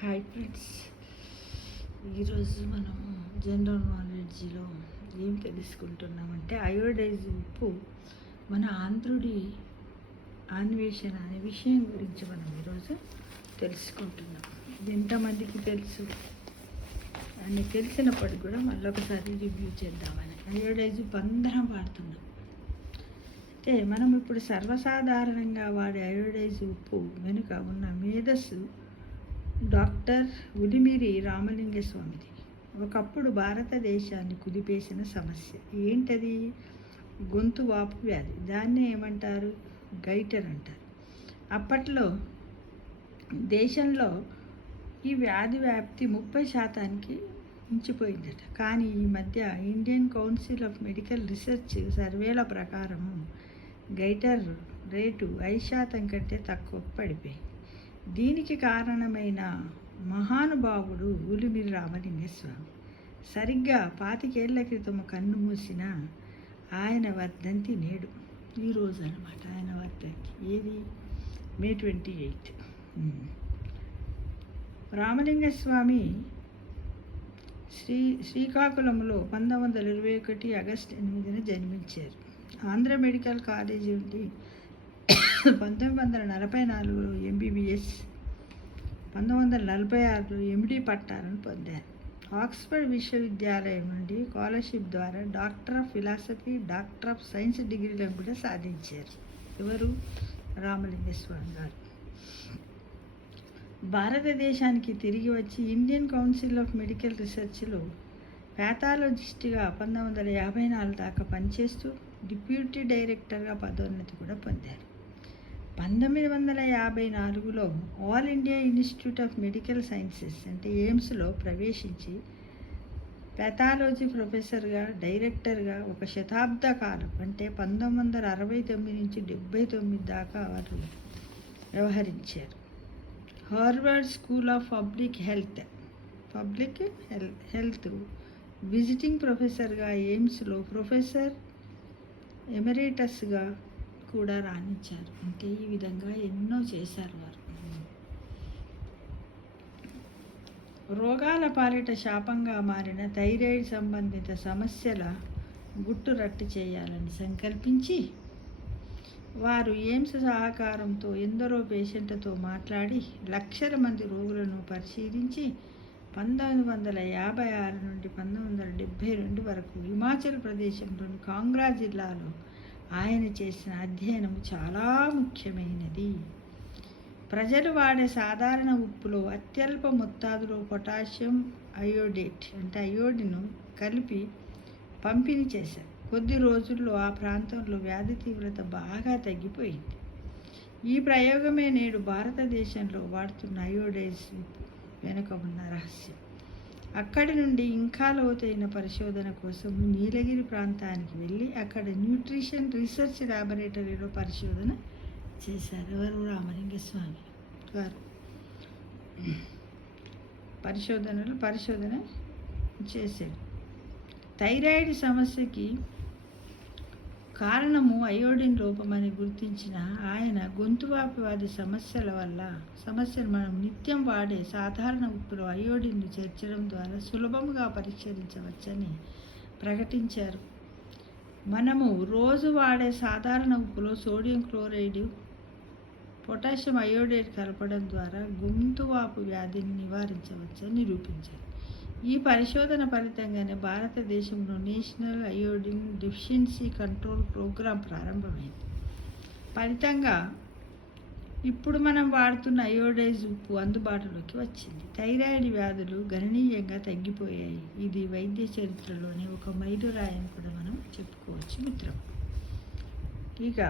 Hi friends, ఈరోజు మనం general నాలెడ్జ్లో ఏం తెలుసుకుంటున్నామంటే అయోడైజ్ ఉప్పు మన ఆంధ్రుడి అన్వేషణ అనే విషయం గురించి మనం ఈరోజు తెలుసుకుంటున్నాం. ఇది ఎంతమందికి తెలుసు అని తెలిసినప్పటికి కూడా మళ్ళొకసారి రివ్యూ చేద్దామని అయోడైజ్ అందరం వాడుతున్నాం. అయితే మనం ఇప్పుడు సర్వసాధారణంగా వాడే అయోడైజ్ ఉప్పు వెనుక ఉన్న మేధస్సు డాక్టర్ ఉలిమిరి రామలింగస్వామిది. ఒకప్పుడు భారతదేశాన్ని కుదిపేసిన సమస్య ఏంటది? గొంతు వాపు వ్యాధి. దాన్ని ఏమంటారు? గైటర్ అంటారు. అప్పట్లో దేశంలో ఈ వ్యాధి వ్యాప్తి 30% మించిపోయిందట. కానీ ఈ మధ్య Indian council of medical research సర్వేల ప్రకారం గైటర్ రేటు 5% కంటే తక్కువ పడిపోయింది. దీనికి కారణమైన మహానుభావుడు ఉలిమిరి రామలింగస్వామి. సరిగ్గా 25 ఏళ్ల క్రితం కన్ను మూసిన ఆయన వర్ధంతి నేడు, ఈరోజు అనమాట ఆయన వర్ధంతి. ఏది? మే 28. రామలింగస్వామి శ్రీకాకుళంలో 1921 ఆగస్టు 8న జన్మించారు. ఆంధ్ర మెడికల్ కాలేజీ నుండి 1944లో ఎంబీబీఎస్, 1946లో ఎండీ పట్టాలను పొందారు. ఆక్స్ఫర్డ్ విశ్వవిద్యాలయం నుండి స్కాలర్షిప్ ద్వారా doctor of philosophy, doctor of science డిగ్రీలను కూడా సాధించారు. ఎవరు? రామలింగస్వామి గారు. భారతదేశానికి తిరిగి వచ్చి ఇండియన్ కౌన్సిల్ ఆఫ్ మెడికల్ రీసెర్చ్లో ప్యాథాలజిస్ట్గా 1954 దాకా పనిచేస్తూ డిప్యూటీ డైరెక్టర్గా పదోన్నతి కూడా పొందారు. 1954లో all India institute of medical sciences అంటే ఎయిమ్స్లో ప్రవేశించి ప్యాథాలజీ ప్రొఫెసర్గా, డైరెక్టర్గా ఒక శతాబ్ద కాలం అంటే 1969 నుంచి 79 దాకా వారు వ్యవహరించారు. Harvard school of public health visiting ప్రొఫెసర్గా, ఎయిమ్స్లో ప్రొఫెసర్ ఎమెరిటస్గా కూడా రాణించారు. అంటే ఈ విధంగా ఎన్నో చేశారు వారు. రోగాల పాలిట శాపంగా మారిన థైరాయిడ్ సంబంధిత సమస్యల గుట్టురట్టు చేయాలని సంకల్పించి వారు ఎయిమ్స్ సహకారంతో ఎందరో పేషెంట్లతో మాట్లాడి లక్షల మంది రోగులను పరిశీలించి 1956 నుండి 1972 వరకు హిమాచల్ ప్రదేశ్లోని కాంగ్రా జిల్లాలో ఆయన చేసిన అధ్యయనం చాలా ముఖ్యమైనది. ప్రజలు వాడే సాధారణ ఉప్పులో అత్యల్ప మొత్తాదులో పొటాషియం అయోడేట్ అంటే అయోడిన్ను కలిపి పంపిణీ చేశారు. కొద్ది రోజుల్లో ఆ ప్రాంతంలో వ్యాధి తీవ్రత బాగా తగ్గిపోయింది. ఈ ప్రయోగమే నేడు భారతదేశంలో వాడుతున్న అయోడైజ్ ఉప్పు వెనుక ఉన్న రహస్యం. అక్కడి నుండి ఇంకా లోతైన పరిశోధన కోసం నీలగిరి ప్రాంతానికి వెళ్ళి అక్కడ న్యూట్రిషన్ రీసెర్చ్ ల్యాబొరేటరీలో పరిశోధన చేశారు. ఎవరు? రామలింగస్వామి గారు. పరిశోధన చేశారు. థైరాయిడ్ సమస్యకి కారణము అయోడిన్ లోపమని గుర్తించిన ఆయన గొంతువాపు వ్యాధి సమస్యను మనం నిత్యం వాడే సాధారణ ఉప్పులో అయోడిన్ను చేర్చడం ద్వారా సులభంగా పరిష్కరించవచ్చని ప్రకటించారు. మనము రోజు వాడే సాధారణ ఉప్పులో సోడియం క్లోరైడ్, పొటాషియం అయోడైడ్ కలపడం ద్వారా గొంతువాపు వ్యాధిని నివారించవచ్చని నిరూపించారు. ఈ పరిశోధన ఫలితంగానే భారతదేశంలో national iodine deficiency control programme ప్రారంభమైంది. ఫలితంగా ఇప్పుడు మనం వాడుతున్న అయోడైజ్ ఉప్పు అందుబాటులోకి వచ్చింది. థైరాయిడ్ వ్యాధులు గణనీయంగా తగ్గిపోయాయి. ఇది వైద్య చరిత్రలోని ఒక మైలురాయి అని కూడా మనం చెప్పుకోవచ్చు మిత్రం. ఇక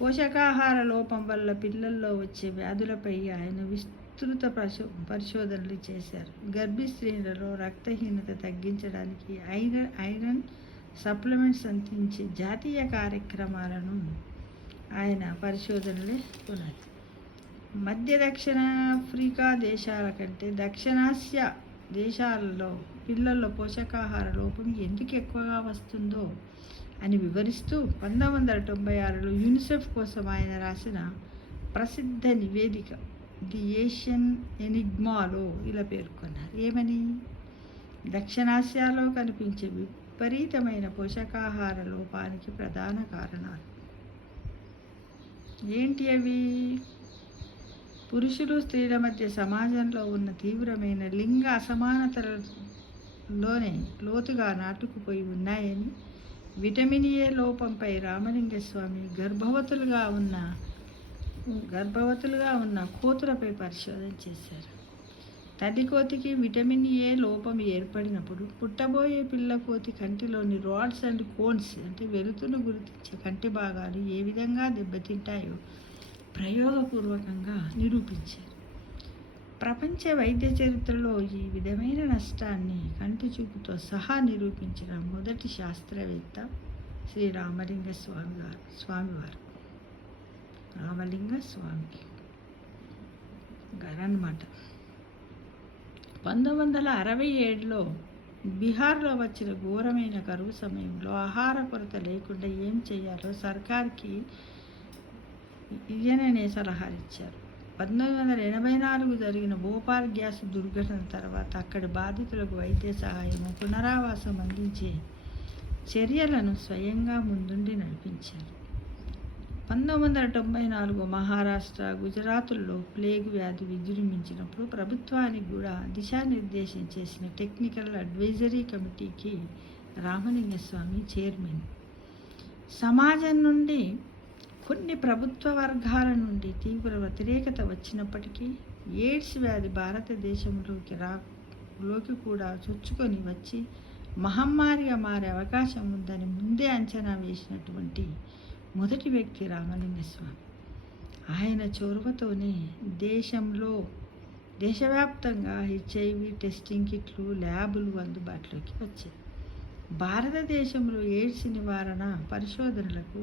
పోషకాహార లోపం వల్ల పిల్లల్లో వచ్చే వ్యాధులపై ఆయన విస్తృత పరిశోధనలు చేశారు. గర్భిణీ స్త్రీలలో రక్తహీనత తగ్గించడానికి ఐరన్ సప్లిమెంట్స్ అందించే జాతీయ కార్యక్రమాలను ఆయన పరిశోధనలే కొనాలి. మధ్య దక్షిణాఫ్రికా దేశాల కంటే దక్షిణాసియా దేశాలలో పిల్లల్లో పోషకాహార లోపం ఎందుకు ఎక్కువగా వస్తుందో అని వివరిస్తూ 1996లో యూనిసెఫ్ కోసం ఆయన రాసిన ప్రసిద్ధ నివేదిక ది ఏషియన్ ఎనిగ్మాలో ఇలా పేర్కొన్నారు. ఏమని? దక్షిణాసియాలో కనిపించే విపరీతమైన పోషకాహార లోపానికి ప్రధాన కారణాలు ఏంటి అవి? పురుషులు స్త్రీల మధ్య సమాజంలో ఉన్న తీవ్రమైన లింగ అసమానతలలోనే లోతుగా నాటుకుపోయి ఉన్నాయని, విటమిన్ ఏ లోపంపై రామలింగస్వామి గర్భవతులుగా ఉన్న కోతులపై పరిశోధన చేశారు. తల్లి కోతికి విటమిన్ ఏ లోపం ఏర్పడినప్పుడు పుట్టబోయే పిల్ల కోతి కంటిలోని రాడ్స్ అండ్ కోన్స్ అంటే వెలుతును గుర్తించే కంటి భాగాలు ఏ విధంగా దెబ్బతింటాయో ప్రయోగపూర్వకంగా నిరూపించారు. ప్రపంచ వైద్య చరిత్రలో ఈ విధమైన నష్టాన్ని కంటి చూపుతో సహా నిరూపించిన మొదటి శాస్త్రవేత్త శ్రీ రామలింగ స్వామివారు. రామలింగ స్వామి గారు అన్నమాట. 1967లో బీహార్లో వచ్చిన ఘోరమైన కరువు సమయంలో ఆహార కొరత లేకుండా ఏం చేయాలో సర్కార్కి ఈయననే సలహాలు ఇచ్చారు. 1984 జరిగిన భోపాల్ గ్యాస్ దుర్ఘటన తర్వాత అక్కడి బాధితులకు వైద్య సహాయం, పునరావాసం అందించే చర్యలను స్వయంగా ముందుండి నడిపించారు. 1994 మహారాష్ట్ర, గుజరాత్లో ప్లేగ్ వ్యాధి విజృంభించినప్పుడు ప్రభుత్వానికి కూడా దిశానిర్దేశం చేసిన టెక్నికల్ అడ్వైజరీ కమిటీకి రామలింగస్వామి చైర్మన్. సమాజం నుండి కొన్ని ప్రభుత్వ వర్గాల నుండి తీవ్ర వ్యతిరేకత వచ్చినప్పటికీ ఎయిడ్స్ వ్యాధి భారతదేశంలోకి కూడా చొచ్చుకొని వచ్చి మహమ్మారిగా మారే అవకాశం ఉందని ముందే అంచనా వేసినటువంటి మొదటి వ్యక్తి రామలింగస్వామి. ఆయన చొరవతోనే దేశవ్యాప్తంగా హెచ్ఐవి టెస్టింగ్ కిట్లు, ల్యాబులు అందుబాటులోకి వచ్చాయి. భారతదేశంలో ఎయిడ్స్ నివారణ పరిశోధనలకు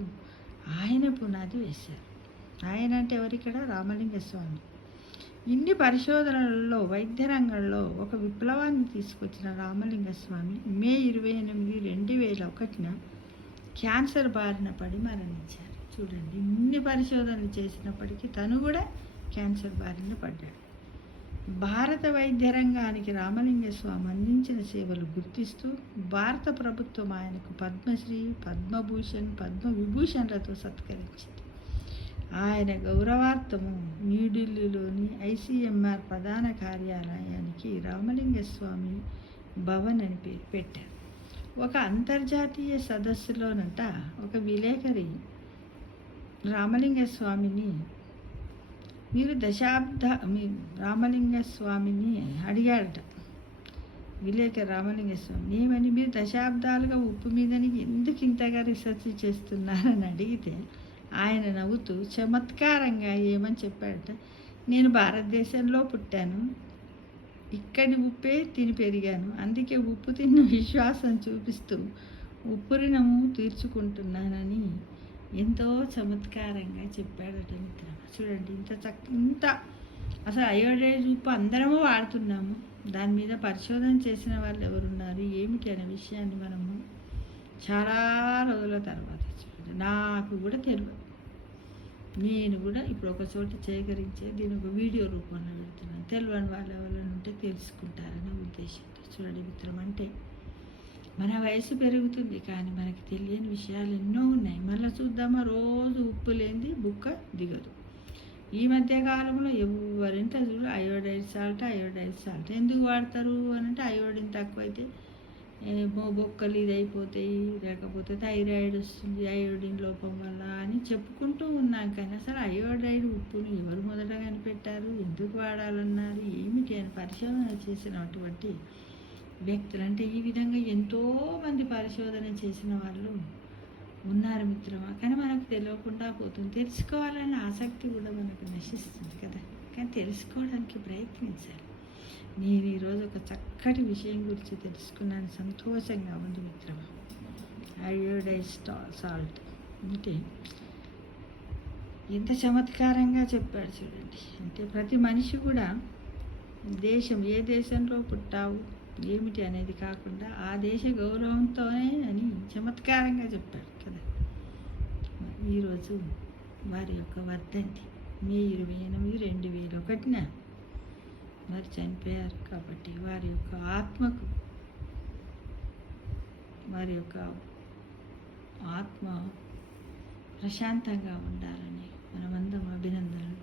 ఆయన పునాది వేశారు. ఆయన అంటే ఎవరిక్కడ? రామలింగస్వామి. ఇన్ని పరిశోధనలలో వైద్య రంగంలో ఒక విప్లవాన్ని తీసుకొచ్చిన రామలింగస్వామి మే 28, 2001 క్యాన్సర్ బారిన పడి మరణించారు. చూడండి, ఇన్ని పరిశోధనలు చేసినప్పటికీ తను కూడా క్యాన్సర్ బారిన పడ్డాడు. భారత వైద్య రంగానికి రామలింగస్వామి అందించిన సేవలు గుర్తిస్తూ భారత ప్రభుత్వం ఆయనకు పద్మశ్రీ, పద్మభూషణ్, పద్మవిభూషణ్లతో సత్కరించింది. ఆయన గౌరవార్థము న్యూఢిల్లీలోని ఐసీఎంఆర్ ప్రధాన కార్యాలయానికి రామలింగస్వామి భవన్ అని పేరు పెట్టారు. ఒక అంతర్జాతీయ సదస్సులోనంట ఒక విలేకరి రామలింగస్వామిని రామలింగస్వామిని అడిగాడట. విలేకరి రామలింగస్వామి ఏమని, మీరు దశాబ్దాలుగా ఉప్పు మీదని ఎందుకు ఇంతగా రీసెర్చ్ చేస్తున్నారని అడిగితే ఆయన నవ్వుతూ చమత్కారంగా ఏమని చెప్పాడట, నేను భారతదేశంలో పుట్టాను, ఇక్కడి ఉప్పే తిని పెరిగాను, అందుకే ఉప్పు తిన్న విశ్వాసం చూపిస్తూ ఉప్పు రుణము తీర్చుకుంటున్నానని ఎంతో చమత్కారంగా చెప్పాడట మిత్రమా. చూడండి, ఇంత అసలు అయోడైజ్ ఉప్పు అందరము వాడుతున్నాము, దాని మీద పరిశోధన చేసిన వాళ్ళు ఎవరున్నారు ఏమిటి అనే విషయాన్ని మనము చాలా రోజుల తర్వాత చూడండి, నాకు కూడా తెలియదు, నేను కూడా ఇప్పుడు ఒక చోట సేకరించే దీని ఒక వీడియో రూపంలో పెడుతున్నాను. తెలియని వాళ్ళు ఎవరైనా ఉంటే తెలుసుకుంటారనే ఉద్దేశంతో. చూడండి మిత్రం, అంటే మన వయసు పెరుగుతుంది కానీ మనకి తెలియని విషయాలు ఎన్నో ఉన్నాయి. మళ్ళీ చూద్దామా, రోజు ఉప్పు లేనిది బుక్క దిగదు. ఈ మధ్య కాలంలో ఎవరింత చూడు అయోడైడ్ సాల్ట్ ఎందుకు వాడతారు అని అంటే అయోడిన్ తక్కువైతే బొక్కలు ఇది అయిపోతాయి, లేకపోతే థైరాయిడ్ వస్తుంది అయోడిన్ లోపం వల్ల అని చెప్పుకుంటూ ఉన్నాం. కానీ అసలు అయోడైడ్ ఉప్పును ఎవరు మొదట కనిపెట్టారు, ఎందుకు వాడాలన్నారు, ఏమిటి అని పరిశోధన చేసినటువంటి వ్యక్తులు, అంటే ఈ విధంగా ఎంతోమంది పరిశోధన చేసిన వాళ్ళు ఉన్నారు మిత్రమా. కానీ మనకు తెలియకుండా పోతుంది. తెలుసుకోవాలనే ఆసక్తి కూడా మనకు నశిస్తుంది కదా. కానీ తెలుసుకోవడానికి ప్రయత్నించాలి. నేను ఈరోజు ఒక చక్కటి విషయం గురించి తెలుసుకున్నాను, సంతోషంగా ఉంది మిత్రమా. అయోడైజ్డ్ సాల్ట్ అంటే ఎంత చమత్కారంగా చెప్పాడు చూడండి. అంటే ప్రతి మనిషి కూడా ఏ దేశంలో పుట్టావు ఏమిటి అనేది కాకుండా ఆ దేశ గౌరవంతోనే అని చమత్కారంగా చెప్పాడు కదా. ఈరోజు వారి యొక్క వర్ధంతి. మే 28, 2001న మరి చనిపోయారు. కాబట్టి వారి యొక్క ఆత్మకు, వారి యొక్క ఆత్మ ప్రశాంతంగా ఉండాలని మనమందరం అభినందనలు